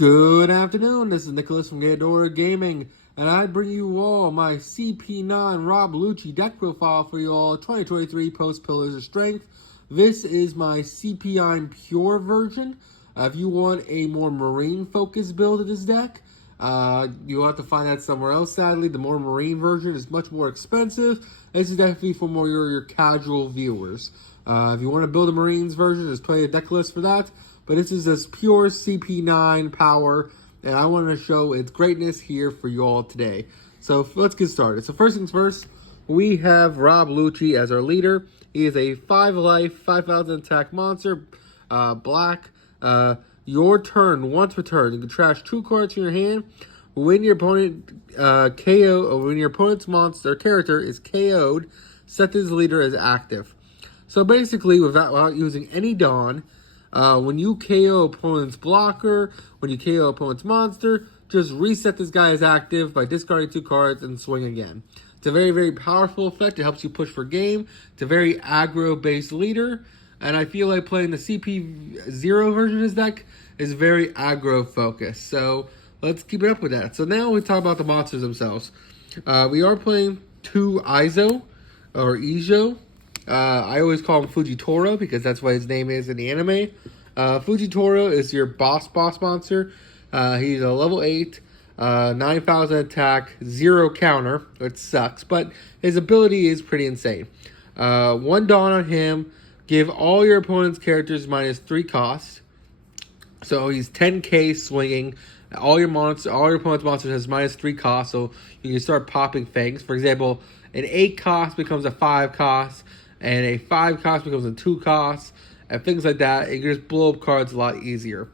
Good afternoon, this is Nicholas from Gadora Gaming, and I bring you all my CP9 Rob Lucci deck profile for you all, 2023 Post Pillars of Strength. This is my CP9 Pure version. If you want a more marine-focused build of this deck, you'll have to find that somewhere else, sadly. The more marine version is much more expensive. This is definitely for more your casual viewers. If you want to build a Marines version, there's plenty of deck lists for that. But this is this pure CP9 power, and I want to show its greatness here for you all today. So let's get started. So first things first, we have Rob Lucci as our leader. He is a 5 life, 5,000 attack monster, black. Your turn, once per turn, you can trash 2 cards from your hand. When your opponent KO, or when your opponent's monster character is KO'd, set this leader as active. So basically, without using any Dawn, when you KO opponent's blocker, when you KO opponent's monster, just reset this guy as active by discarding 2 cards and swing again. It's a very, very powerful effect. It helps you push for game. It's a very aggro-based leader, and I feel like playing the CP0 version of this deck is very aggro-focused. So let's keep it up with that. So now we talk about the monsters themselves. We are playing 2 Izo, or Ijo. I always call him Fujitoro because that's what his name is in the anime. Fujitoro is your boss monster. He's a level 8, 9,000 attack, 0 counter, which sucks, but his ability is pretty insane. 1 Dawn on him, give all your opponent's characters -3 cost. So he's 10k swinging. All your opponent's monsters has -3 cost, so you can start popping things. For example, an 8 cost becomes a 5 cost, and a 5 cost becomes a 2 cost, and things like that. You can just blow up cards a lot easier.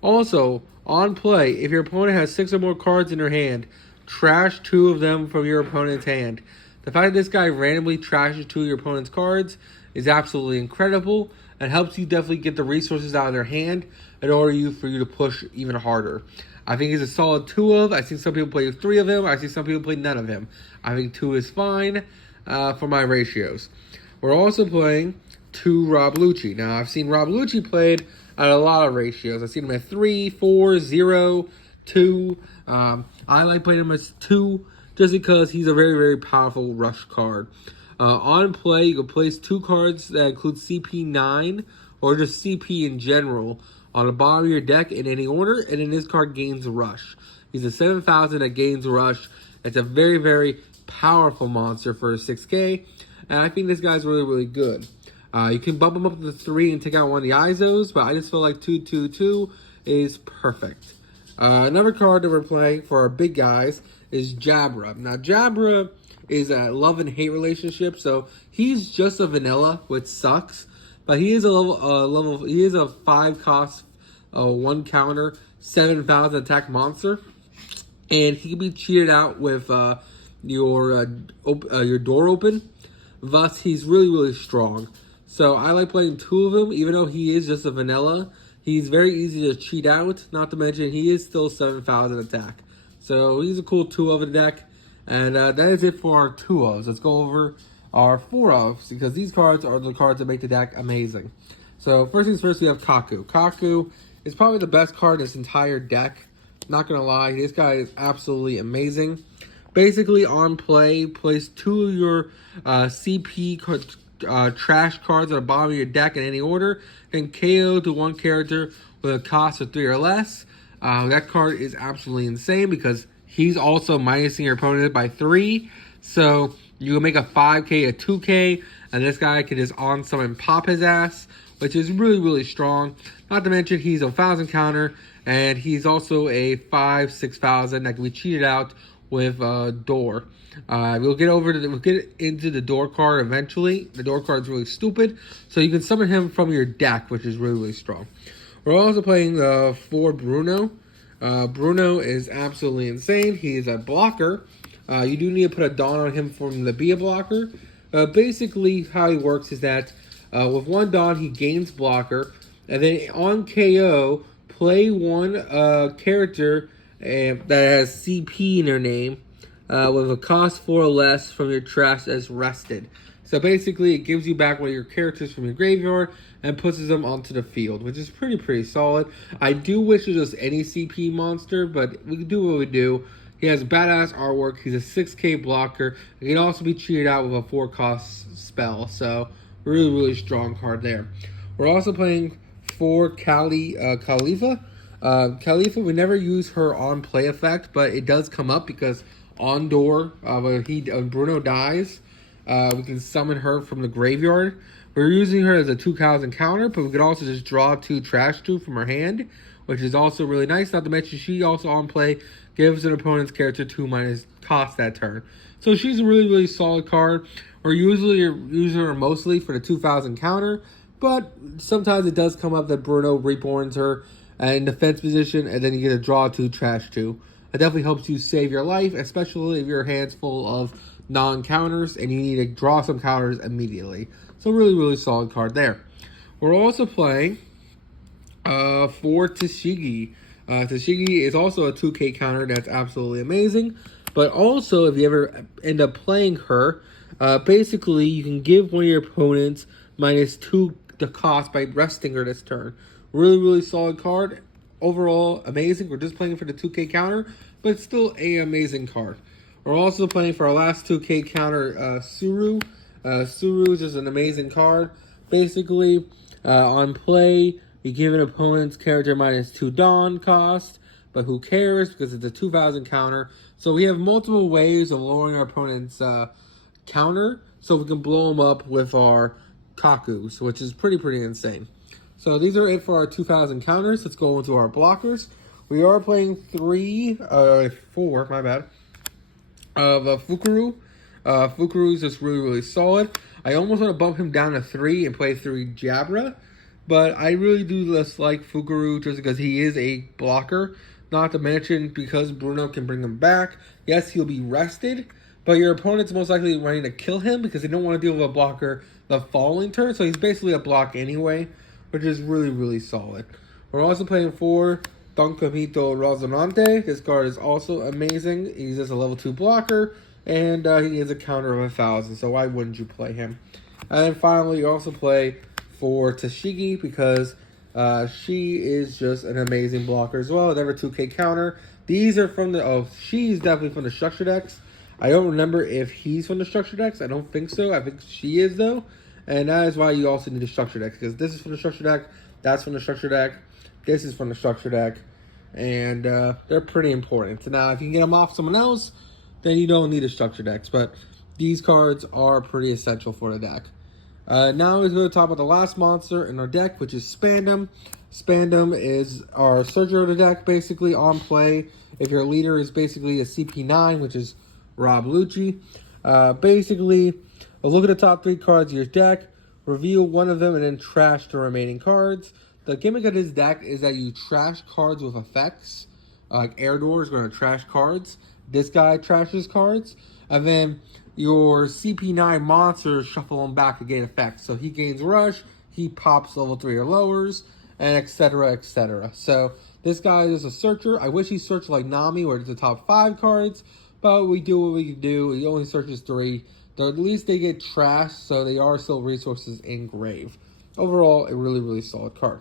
Also, on play, if your opponent has 6 or more cards in their hand, trash 2 of them from your opponent's hand. The fact that this guy randomly trashes 2 of your opponent's cards is absolutely incredible, and helps you definitely get the resources out of their hand in order for you to push even harder. I think he's a solid 2 of. I've seen some people play 3 of him. I've seen some people play none of him. I think 2 is fine for my ratios. We're also playing 2 Rob Lucci. Now, I've seen Rob Lucci played at a lot of ratios. I've seen him at 3, 4, 0, 2. I like playing him as 2 just because he's a very, very powerful rush card. On play, you can place 2 cards that include CP9 or just CP in general on the bottom of your deck in any order, and then this card gains rush. He's a 7,000 that gains rush. It's a very, very powerful monster for a 6k, and I think this guy's really, really good. You can bump him up to 3 and take out one of the Izos, but I just feel like 2/2/2 is perfect. Another card that we're playing for our big guys is Jabra. Now, Jabra is a love and hate relationship, so he's just a vanilla, which sucks. But he is he is a 5 cost, 1 counter, 7,000 attack monster, and he can be cheated out with your door open. Thus, he's really, really strong. So I like playing 2 of him, even though he is just a vanilla. He's very easy to cheat out. Not to mention, he is still 7,000 attack. So he's a cool 2 of the deck. And that is it for our 2 ofs. Let's go over our 4 ofs, because these cards are the cards that make the deck amazing. So first things first, we have Kaku. Kaku is probably the best card in this entire deck. Not gonna lie, this guy is absolutely amazing. Basically, on play, place 2 of your CP trash cards at the bottom of your deck in any order, then KO to 1 character with a cost of 3 or less. That card is absolutely insane because he's also minusing your opponent by 3. So you can make a 5k a 2k, and this guy can just on summon pop his ass, which is really, really strong. Not to mention he's a 1,000 counter, and he's also a 5, 6,000 that can be cheated out with door. We'll get into the door card eventually. The door card is really stupid, so you can summon him from your deck, which is really, really strong. We're also playing for Bruno. Bruno is absolutely insane. He is a blocker. You do need to put a Dawn on him for him to be a blocker. Basically, how he works is that with 1 Dawn, he gains blocker, and then on KO, play 1 character that has CP in their name with a cost 4 or less from your trash as rested. So basically, it gives you back one of your characters from your graveyard and puts them onto the field, which is pretty solid. I do wish it was just any CP monster, but we can do what we do. He has badass artwork. He's a 6K blocker. He can also be cheated out with a 4-cost spell. So really strong card there. We're also playing for Khalifa. Khalifa, we never use her on play effect, but it does come up because on door, when Bruno dies, we can summon her from the graveyard. We're using her as a 2,000 counter, but we could also just draw 2 trash 2 from her hand, which is also really nice. Not to mention, she also on play gives an opponent's character 2- cost that turn. So she's a really solid card. We're usually using her mostly for the 2,000 counter, but sometimes it does come up that Bruno reborns her in defense position, and then you get a draw 2 trash 2. It definitely helps you save your life, especially if your hand's full of non-counters and you need to draw some counters immediately. So really solid card there. We're also playing for Tashigi. Tashigi is also a 2K counter that's absolutely amazing. But also, if you ever end up playing her, basically you can give one of your opponents -2 the cost by resting her this turn. Really solid card. Overall, amazing. We're just playing for the 2K counter, but it's still an amazing card. We're also playing for our last 2K counter, Suru. Suru is just an amazing card. Basically, on play, you give an opponent's character -2 Dawn cost, but who cares because it's a 2,000 counter. So we have multiple ways of lowering our opponent's counter, so we can blow them up with our Kakus, which is pretty insane. So these are it for our 2,000 counters. Let's go into our blockers. We are playing 4, my bad, of Fukuru. Fukuru is just really solid. I almost want to bump him down to 3 and play 3 Jabra, but I really do just like Fukuru just because he is a blocker. Not to mention because Bruno can bring him back. Yes, he'll be rested, but your opponent's most likely running to kill him because they don't want to deal with a blocker the following turn. So he's basically a block anyway, which is really solid. We're also playing for Don Camito Razonante. This card is also amazing. He's just a level 2 blocker, and he has a counter of 1,000, so why wouldn't you play him? And then finally, you also play for Tashigi because she is just an amazing blocker as well. Another 2K counter. These are from the... she's definitely from the structure decks. I don't remember if he's from the structure decks. I don't think so. I think she is, though. And that is why you also need a structure deck, because this is from the structure deck, that's from the structure deck, this is from the structure deck, and they're pretty important. So now, if you can get them off someone else, then you don't need a structure decks, but these cards are pretty essential for the deck. Now we're going to talk about the last monster in our deck, which is Spandam. Spandam is our searcher of the deck, basically on play. If your leader is basically a CP9, which is Rob Lucci, basically... look at the top 3 cards of your deck, reveal one of them, and then trash the remaining cards. The gimmick of this deck is that you trash cards with effects. Like Airdor is going to trash cards. This guy trashes cards. And then your CP9 monsters shuffle them back to gain effects. So he gains Rush, he pops level 3 or lowers, and etc. So this guy is a searcher. I wish he searched like Nami, where it's the top 5 cards. But we do what we can do. He only searches 3. So at least they get trashed, so they are still resources in grave. Overall, a really solid card.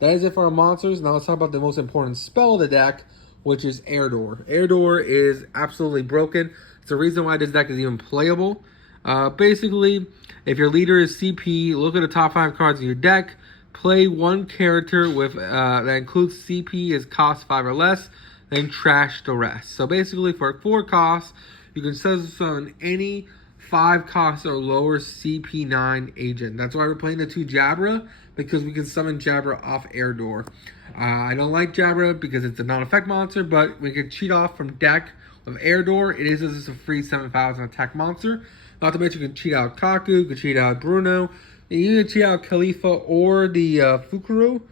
That is it for our monsters. Now let's talk about the most important spell of the deck, which is Airdor. Airdor is absolutely broken. It's the reason why this deck is even playable. Basically, if your leader is CP, look at the top 5 cards of your deck. Play one character with that includes CP as cost 5 or less, then trash the rest. So basically, for 4 costs, you can summon any 5 costs or lower CP9 agent. That's why we're playing the 2 Jabra, because we can summon Jabra off Airdor. I don't like Jabra because it's a non-effect monster, but we can cheat off from deck with Airdor. It is just a free 7,000 attack monster. Not to mention you can cheat out Kaku, you can cheat out Bruno, you can cheat out Khalifa or the Fukuru.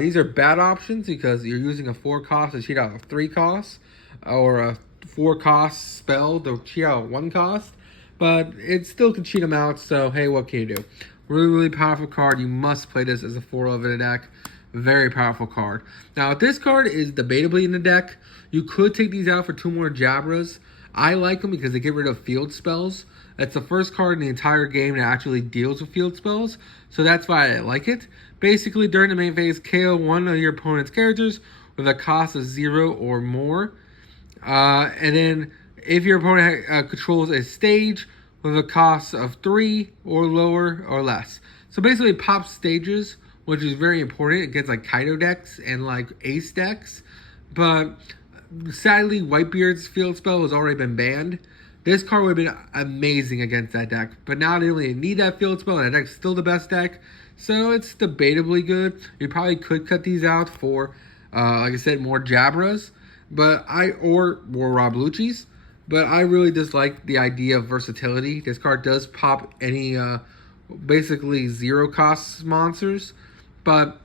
These are bad options because you're using a 4 cost to cheat out a 3 cost, or a 4 cost spell to cheat out 1 cost. But it still can cheat them out, so hey, what can you do? Really powerful card. You must play this as a 4-of in the deck. Very powerful card. Now, if this card is debatably in the deck, you could take these out for 2 more Jabras. I like them because they get rid of field spells. It's the first card in the entire game that actually deals with field spells, so that's why I like it. Basically, during the main phase, KO one of your opponent's characters with a cost of 0 or more. And then if your opponent controls a stage with a cost of 3 or lower or less. So basically it pops stages, which is very important against like Kaido decks and like Ace decks. But sadly, Whitebeard's field spell has already been banned. This card would have been amazing against that deck. But now they really need that field spell, and that deck's still the best deck. So it's debatably good. You probably could cut these out for, like I said, more Jabras, or more Rob Lucci's. But I really just like the idea of versatility. This card does pop any basically 0 cost monsters, but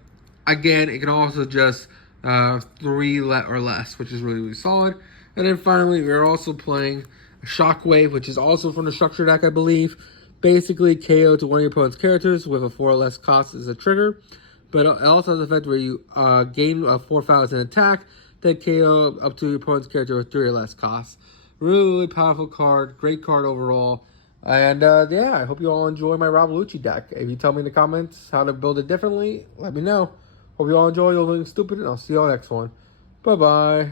again, it can also just 3 or less, which is really, really solid. And then finally, we're also playing Shockwave, which is also from the structure deck, I believe. Basically, KO to one of your opponent's characters with a 4 or less cost is a trigger, but it also has an effect where you gain 4 files in attack, then KO up to your opponent's character with 3 or less costs. Really, really powerful card, great card overall. And yeah, I hope you all enjoy my Rob Lucci deck. If you tell me in the comments how to build it differently, let me know. Hope you all enjoy your living stupid, and I'll see you all next one. Bye-bye.